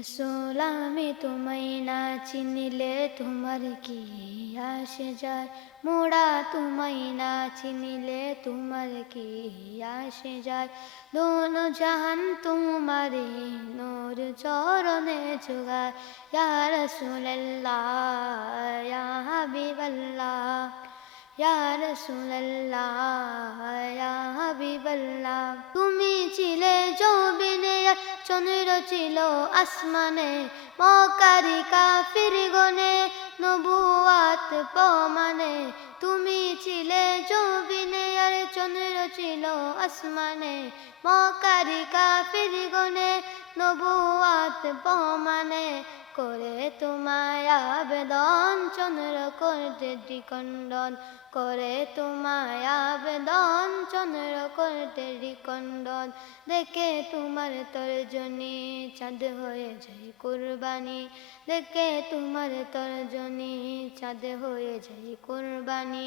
রসুল আমি তোমায় না চিনিলে তোমার কি আসে যায়, মোরা তোমায় না চিনিলে তোমার কি আসে যায়। দোনো জাহান তোমারে নূর চরণে জোগায়, ইয়া রাসূলুল্লাহ ইয়া হাবিবাল্লাহ, ইয়া রাসূলুল্লাহ ইয়া হাবিবাল্লাহ। তুমি ছিলে জবিনে, চন্দ্র ছিল আসমানে, মক্কারি কাফির গনে নবুয়াত প্রমাণে। তুমি ছিলে জবিনে আর চন্দ্র ছিল আসমানে, মক্কারি কাফির গনে নবুয়াত প্রমাণে। করে তোমায় আবেদন চন্দ্র করতে দ্বিখণ্ডন, করে তোমায় আবেদন চন্দ্র করতে দ্বিখণ্ডন। দেখে তোমার তর্জনী চাঁদ হয়ে যায় কুরবানি, দেখে তোমার তর্জনী চাঁদ হয়ে যায় কুরবানি।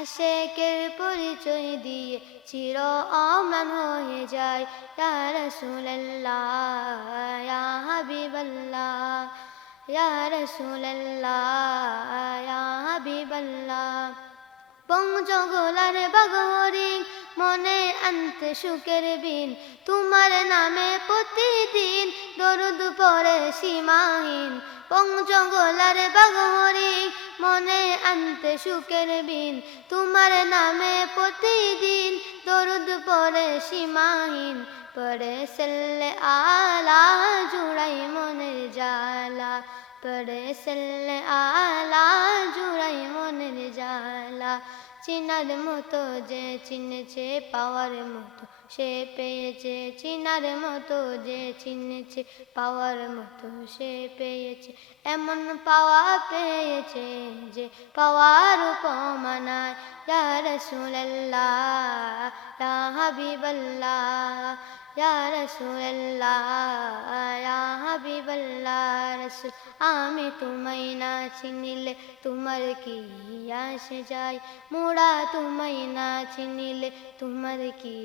আশেকের পরিচয় দিয়ে চির অম্লান হয়ে যায়, ইয়া রাসূলুল্লাহ ইয়া হাবিবাল্লাহ, ইয়া রাসূলুল্লাহ ইয়া হাবিবাল্লাহ। পঞ্চগোলার বাঘহরিণ মনে আনতে সুখের বিন, তোমার নামে প্রতিদিন দরুদ পড়ে সীমাহীন। পঞ্চগোলার বাঘহরিণ মনে আনতে সুখের বিন, তোমার নামে প্রতিদিন দরুদ পড়ে সীমাহীন। পড়ে সাল্লে আলা জুড়াই মনের জালা, পড়ে সাল্লে আলা জুড়াই মনের জালা। চিনার মতো যে চিনেছে পাওয়ার মতো সে পেয়েছে, চিনার মতো যে চিনেছে পাওয়ার মতো সে পেয়েছে। এমন পাওয়া পেয়েছে যে পাওয়ার উপমা নাই, ইয়া রাসূলুল্লাহ ইয়া হাবিবাল্লাহ, ইয়া রাসূলুল্লাহ ইয়া হাবিবাল্লাহ। রাসূল আমি তোমায় না চিনিলে তোমার কি আসে যায়, মোরা তোমায় না চিনিলে তোমার কি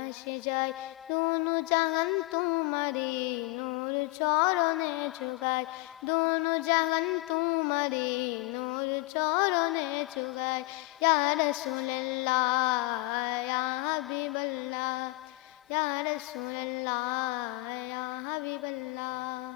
আসে যায়। দোনো জাহান তোমারি নূর চরণে জোগায়, দোনো জাহান তোমারি নূর চরণে জোগায়। ইয়া রাসূলুল্লাহ ইয়া হাবিবাল্লাহ, ইয়া রাসূলুল্লাহ ইয়া হাবিবাল্লাহ।